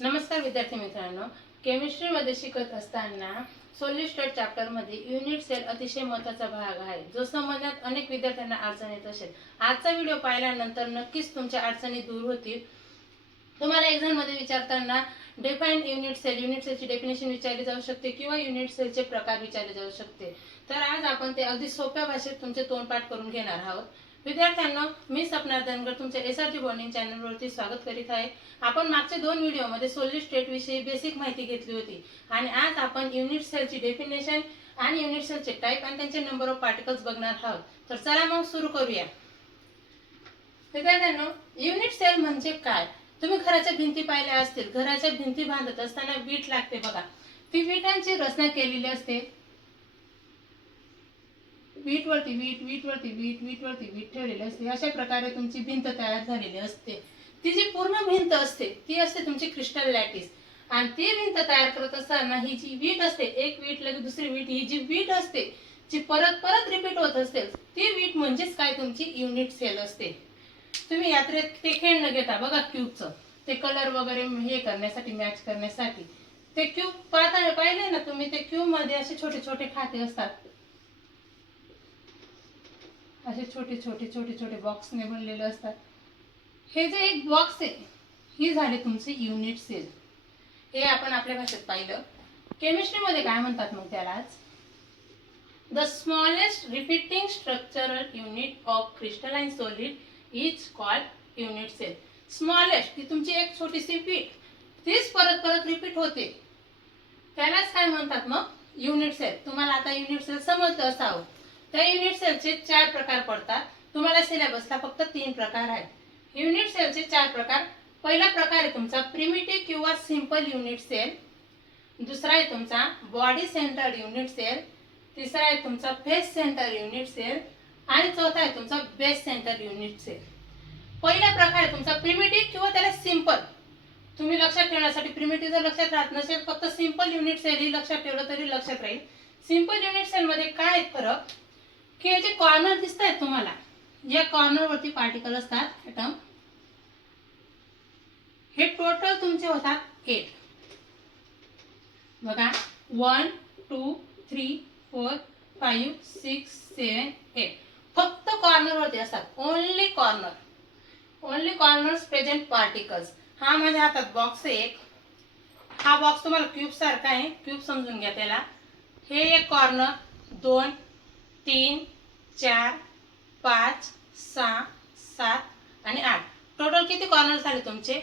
नमस्कार विद्यार्थी मित्रांनो, केमिस्ट्रीमध्ये शिकत असताना सोलिड स्टेट चॅप्टरमध्ये युनिट सेल अतिशय महत्त्वाचा भाग आहे, जो समजण्यात अनेक विद्यार्थ्यांना अडचण येत असेल. आजचा व्हिडिओ पाहिल्यानंतर नक्कीच तुमच्या अडचणी दूर होतील. तुम्हाला एक्झाममध्ये विचारताना डिफाइन युनिट सेलची डेफिनेशन विचारली जाऊ शकते किंवा युनिट सेलचे प्रकार विचारले जाऊ शकते. तर आज आपण ते अगदी सोप्या भाषेत तुमचे तोंडपाठ करून घेणार आहोत. विद्यार्थ्यांनो, मी सपना धनगर तुमच्या एसआरटी बॉन्डिंग चॅनलवरती स्वागत करीत आहे. आपण मागच्या 2 व्हिडिओमध्ये सोलिड स्टेट विषयी बेसिक माहिती घेतली होती आणि आज आपण युनिट सेलची डेफिनेशन आणि युनिट सेलचे टाइप आणि त्यांचे नंबर ऑफ पार्टिकल्स बघणार आहोत. तर चला मग सुरू करूया. विद्यार्थ्यांनो, युनिट सेल म्हणजे काय? तुम्ही घराच्या भिंती पाहिल्या असतील. घराच्या भिंती बांधत असताना वीट लागते बघा. ती विटांची रचना केलेली असते. वीट वरती वीट ठेवलेली असते. अशा प्रकारे तुमची भिंत तयार झालेली असते. ती जी पूर्ण भिंत असते ती असते तुमची क्रिस्टल लॅटिस. आणि ती भिंत तयार करत असताना ही जी वीट असते, एक वीट लगे दुसरी वीट, ही जी वीट असते जी परत परत रिपीट होत असते, ती वीट म्हणजेच काय तुमची युनिट सेल असते. तुम्ही यात्रेत ते खेळ न घेता बघा क्यूबचं, ते कलर वगैरे हे करण्यासाठी, मॅच करण्यासाठी ते क्यूब पाहिले ना तुम्ही. ते क्यूब मध्ये असे छोटे छोटे खाते असतात. असे छोटे छोटे बॉक्सने बनलेले असतात. हे जे एक बॉक्स आहे, ही झाले तुमचे युनिट सेल. हे आपण आपल्या भाषेत पाहिलं. केमिस्ट्रीमध्ये काय म्हणतात मग त्यालाच? The smallest repeating structural unit of crystalline solid is called unit cell. Smallest, ती तुमची एक छोटीशी वीट, तीच परत परत रिपीट होते, त्यालाच काय म्हणतात मग? Unit cell. तुम्हाला आता युनिट सेल समजलं असावं. त्या युनिट सेलचे 4 प्रकार पडतात. तुम्हाला सिलेबसला फक्त 3 प्रकार आहेत. युनिट सेलचे 4 प्रकार. पहिला प्रकार आहे तुमचा प्रिमिटिव्ह किंवा सिंपल युनिट सेल. दुसरा आहे तुमचा बॉडी सेंटर्ड युनिट सेल. तिसरा आहे तुमचा फेस सेंटर युनिट सेल आणि चौथा आहे तुमचा बेस सेंटर युनिट सेल. पहिला प्रकार आहे तुमचा प्रिमिटिव्ह किंवा त्याला सिंपल. तुम्ही लक्षात ठेवण्यासाठी, प्रिमिटिव्ह जर लक्षात राहत नसेल, फक्त सिंपल युनिट सेल ही लक्षात ठेवलं तरी लक्षात राहील. सिंपल युनिट सेल मध्ये काय आहे फरक? की हे जे कॉर्नर दिसत आहेत तुम्हाला, या कॉर्नर वरती पार्टिकल असतात, ॲटम. हे टोटल तुमचे होतात 8 बघा. 1 2 3 4 5 6 7 8. फक्त कॉर्नर वरती असतात. Only corners present particles. हा माझ्या हातात बॉक्स आहे एक. हा बॉक्स तुम्हाला क्यूब सारखा आहे, क्यूब समजून घ्या त्याला. हे एक कॉर्नर, 2 3 4 5 6 7 आणि 8. टोटल किती कॉर्नर झाले तुमचे?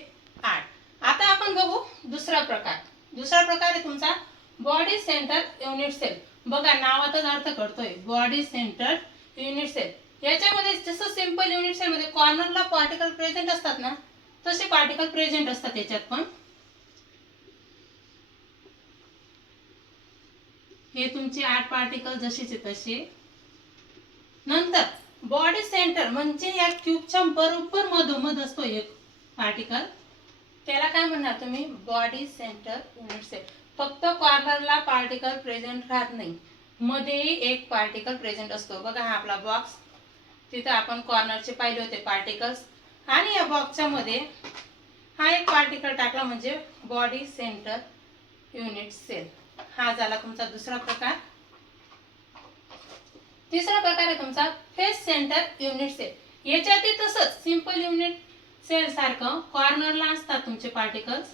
8. आता आपण बघू दुसरा प्रकार. दुसरा प्रकार आहे तुमचा बॉडी सेंटर युनिट सेल. बघा, नावातच अर्थ कळतोय, बॉडी सेंटर युनिट सेल. याच्यामध्ये जसं सिंपल युनिट सेल मध्ये कॉर्नरला पार्टिकल प्रेझेंट असतात ना, तसे पार्टिकल प्रेझेंट असतात याच्यात पण. हे तुमचे 8 पार्टिकल जसेचे तसे. नंतर बॉडी सेंटर म्हणजे या क्यूबच्या बरोबर मधोमध असतो एक पार्टिकल, त्याला काय म्हणणार तुम्ही? Body centre unit cell. फक्त कॉर्नरला पार्टिकल प्रेझेंट राहत नाही, मध्येही एक पार्टिकल प्रेझेंट असतो. बघा, हा आपला बॉक्स, तिथे आपण कॉर्नरचे पाहिले होते पार्टिकल्स, आणि या बॉक्सच्या मध्ये हा एक पार्टिकल टाकला म्हणजे बॉडी सेंटर युनिट सेल. हा झाला तुमचा दुसरा प्रकार. तिसरा प्रकार आहे तुमचा फेस सेंटर युनिट सेल. याच्यातही तसंच सिंपल युनिट सेल सारखं कॉर्नरला असतात तुमचे पार्टिकल्स.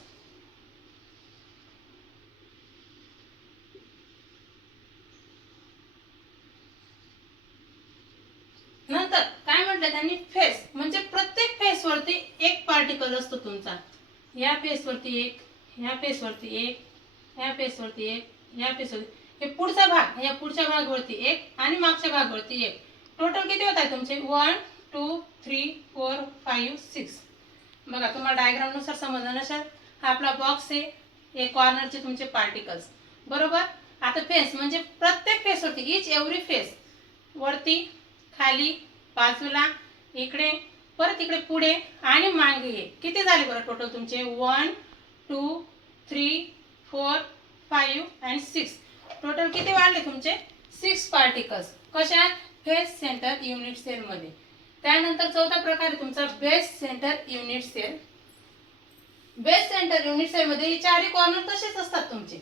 नंतर काय म्हटलं त्यांनी? फेस म्हणजे प्रत्येक फेस वरती एक पार्टिकल असतो तुमचा. या फेस वरती एक, या फेस वरती एक, या फेस वरती एक, या फेस वरती. हे पुढचा भाग, या पुढच्या भागावरती एक आणि मागच्या भागावरती एक. टोटल किती होत आहे तुमचे? 1 2 3 4 5 6. बघा, तुम्हाला डायग्राम नुसार समजलं नसेल. हा आपला बॉक्स आहे, हे कॉर्नरचे तुमचे पार्टिकल्स, बरोबर. आता फेस म्हणजे प्रत्येक फेस वरती, इच एव्हरी फेस वरती, खाली, बाजूला, इकडे, परत इकडे, पुढे आणि मागे. किती झाले बरं टोटल तुमचे? 1 2 3 4 5 आणि 6. टोटल किती वाढले तुमचे? 6 पार्टिकल्स. कशात? फेस सेंटर युनिट सेल मध्ये. त्यानंतर चौथा प्रकार आहे तुमचा base centre unit cell. Base centre unit cell मध्ये चारही कॉर्नर तसेच असतात तुमचे.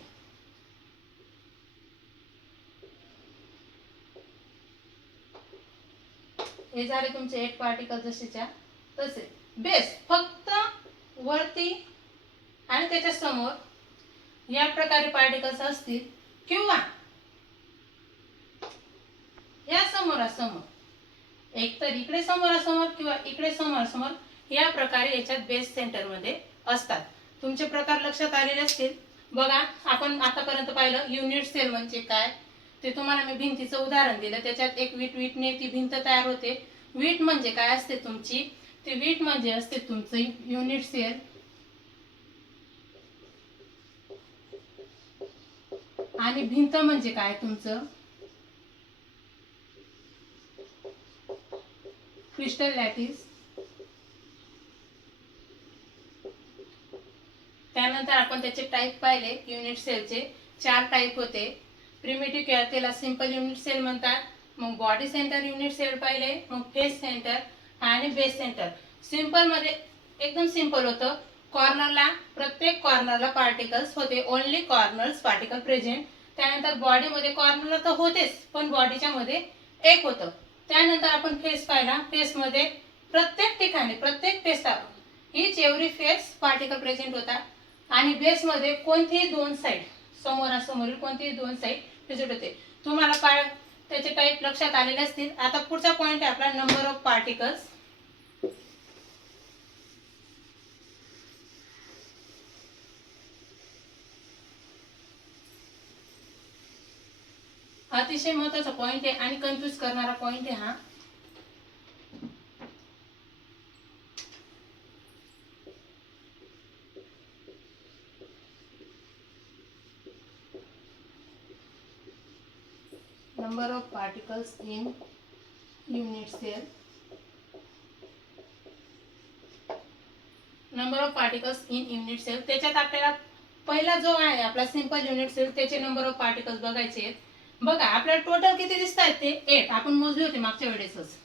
हे झाले तुमचे 8 पार्टिकल जसेच्या तसे. बेस फक्त वरती आणि त्याच्या समोर या प्रकारे पार्टिकल्स असतील किंवा या समोरासमोर एक तर इकडे समोरासमोर किंवा इकडे समोरासमोर या प्रकारे याच्यात बेस सेंटर मध्ये असतात. तुमचे प्रकार लक्षात आलेले असतील. बघा आपण आतापर्यंत पाहिलं युनिट सेल म्हणजे काय ते तुम्हाला मी भिंतीचं उदाहरण दिलं. त्याच्यात एक वीटने ती भिंत तयार होते. वीट म्हणजे काय असते तुमची, ती वीट म्हणजे असते तुमचं युनिट सेल. आणि भिंत म्हणजे काय तुमचं क्रिस्टल लॅटिस. त्यानंतर आपण त्याचे टाइप पाहिले. युनिट सेलचे 4 टाइप होते. प्रिमिटिव्ह किंवा त्याला सिंपल युनिट सेल म्हणतात. मग बॉडी सेंटर युनिट सेल पाहिले, मग फेस सेंटर आणि बेस सेंटर. सिंपल मध्ये एकदम सिंपल होतं. कॉर्नरला प्रत्येक कॉर्नरला पार्टिकल्स होते, ओनली कॉर्नर्स पार्टिकल प्रेझेंट. त्यानंतर बॉडी मध्ये कॉर्नरला तर होतेच पण बॉडीच्या मध्ये एक होतं. त्यानंतर आपण फेस पाहिला. फेस मध्ये प्रत्येक ठिकाणी प्रत्येक फेसला each every face particle present होता. आणि बेस मध्ये कोणतेही 2 साइड समोरासमोरील कोणतेही 2 साइड प्रेझेंट होते. तुम्हाला त्याचे टाइप लक्षात आलेले असतील. आता पुढचा पॉइंट आहे आपला नंबर ऑफ पार्टिकल्स. अतिशय महत्त्वाचा पॉइंट आहे आणि कन्फ्यूज करणारा पॉइंट आहे हा. Number of particles in unit cell. Number of particles in unit cell. त्याच्यात आपल्याला पहिला जो आहे आपला सिंपल युनिट सेल त्याचे नंबर ऑफ पार्टिकल्स बघायचे आहेत. बघा आपल्याला टोटल किती दिसत आहेत ते 8. आपण मोजले होते मागच्या वेळेसच.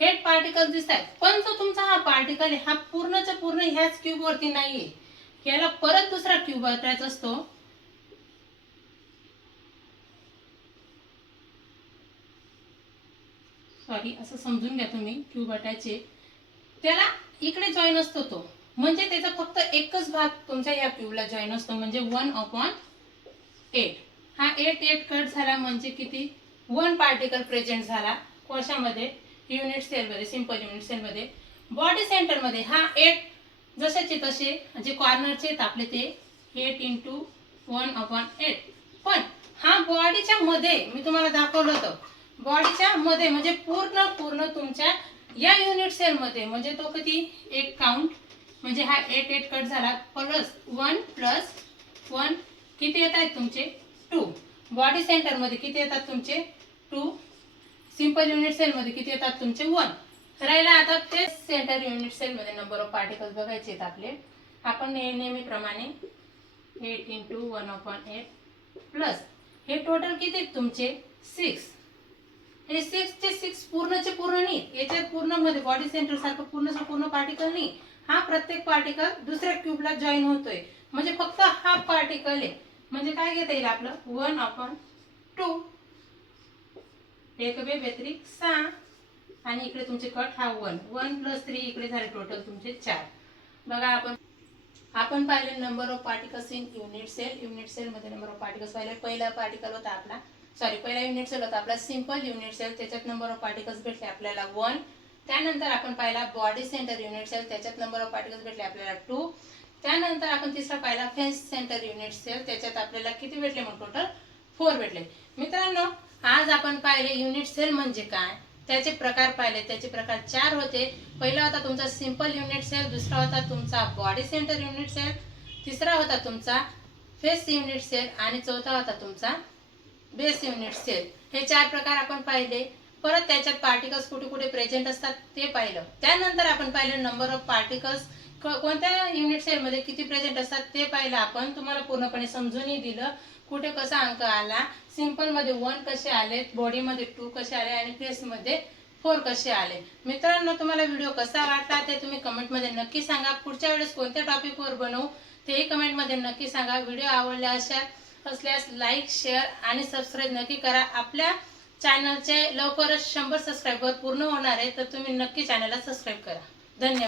8 पार्टिकल्स दिसत आहेत. पण जो तुमचा हा पार्टिकल आहे हा पूर्णच्या पूर्ण ह्याच क्यूब वरती नाहीये. याला परत दुसरा क्यूब वापरायचा असतो. सॉरी असं समजून घ्या तुम्ही. क्यूब वाटायचे त्याला इकडे जॉईन असतो तो, म्हणजे त्याचा फक्त एकच भाग तुमच्या या क्यूबला जॉईन असतो म्हणजे 1/8. हा 8 कट झाला म्हणजे किती 1 पार्टिकल प्रेझेंट झाला कोशामध्ये युनिट सेल मध्ये, सिंपल युनिट सेल मध्ये. बॉडी सेंटर मध्ये हा 8 जसेचे तसे जे कॉर्नरचे आहेत आपले ते 8 × 1/8. पण हा बॉडीच्या मध्ये मी तुम्हाला दाखवलं होतं. बॉडीच्या मध्ये म्हणजे पूर्ण तुमच्या या युनिट सेल मध्ये म्हणजे तो किती एक काउंट म्हणजे हा 8 कट झाला प्लस 1 + 1 किती येत आहेत तुमचे 2. बॉडी सेंटर मध्ये किती येतात तुमचे 2. सिंपल युनिट सेल मध्ये किती येतात तुमचे 1. राहिला आता ते सेंटर युनिट सेल मध्ये नंबर ऑफ पार्टिकल्स बघायचे आहेत आपले. आपण नेहमीप्रमाणे 8 × 1/8 प्लस हे टोटल किती तुमचे 6. हे 6 चे 6 पूर्णचे पूर्ण नाही. याच्यात पूर्ण मध्ये बॉडी सेंटर सारखं पूर्णचा पूर्ण पार्टिकल नाही. हा प्रत्येक पार्टिकल दुसऱ्या क्यूबला जॉईन होतोय म्हणजे फक्त हा पार्टिकल आहे. म्हणजे काय घेता येईल आपलं 1/2. एक व्यतिरिक्त 6 आणि इकडे तुमचे कट हा 1 + 3 इकडे झाले टोटल तुमचे 4. बघा आपण पाहिले number of particles in unit cell. Unit cell मध्ये नंबर ऑफ पार्टिकल्स पाहिले. पहिला पार्टिकल होता आपला पहिला युनिट सेल होता आपला सिंपल युनिट सेल. त्याच्यात नंबर ऑफ पार्टिकल्स भेटले आपल्याला 1. त्यानंतर आपण पाहिला बॉडी सेंटर युनिट सेल. त्याच्यात नंबर ऑफ पार्टिकल्स भेटले आपल्याला 2. त्यानंतर आपण तिसरा पाहिला फेस सेंटर युनिट सेल. त्याच्यात आपल्याला किती भेटले मग टोटल 4 भेटले. मित्रांनो आज आपण पाहिले युनिट सेल म्हणजे काय, त्याचे प्रकार पाहिले. त्याचे प्रकार 4 होते. पहिला होता तुमचा सिंपल युनिट सेल, दुसरा होता तुमचा बॉडी सेंटर युनिट सेल, तिसरा होता तुमचा फेस युनिट सेल आणि चौथा होता तुमचा बेस युनिट सेल. हे 4 प्रकार आपण पाहिले. परत त्याच्यात पार्टिकल्स कुठे कुठे प्रेझेंट असतात ते पाहिलं. त्यानंतर आपण पाहिलं नंबर ऑफ पार्टिकल्स कोणत्या युनिट सेल मध्ये किती प्रेझेंट असतात ते पाहिलं आपण. तुम्हाला पूर्णपणे समजूनही दिलं कुठे कसा अंक आला. सिंपल मध्ये 1 कसे आले, बॉडी मध्ये 2 कसे आले आणि फेस मध्ये 4 कसे आले. मित्रांनो, तुम्हाला व्हिडिओ कसा वाटला ते तुम्ही कमेंटमध्ये नक्की सांगा. पुढच्या वेळेस कोणत्या टॉपिकवर बनवू तेही कमेंटमध्ये नक्की सांगा. व्हिडिओ आवडला असल्यास लाईक, शेअर आणि सबस्क्राईब नक्की करा. आपल्या चॅनलचे लवकरच 100 सबस्क्रायबर पूर्ण होणार आहे, तर तुम्ही नक्की चॅनलला सबस्क्राईब करा. धन्यवाद.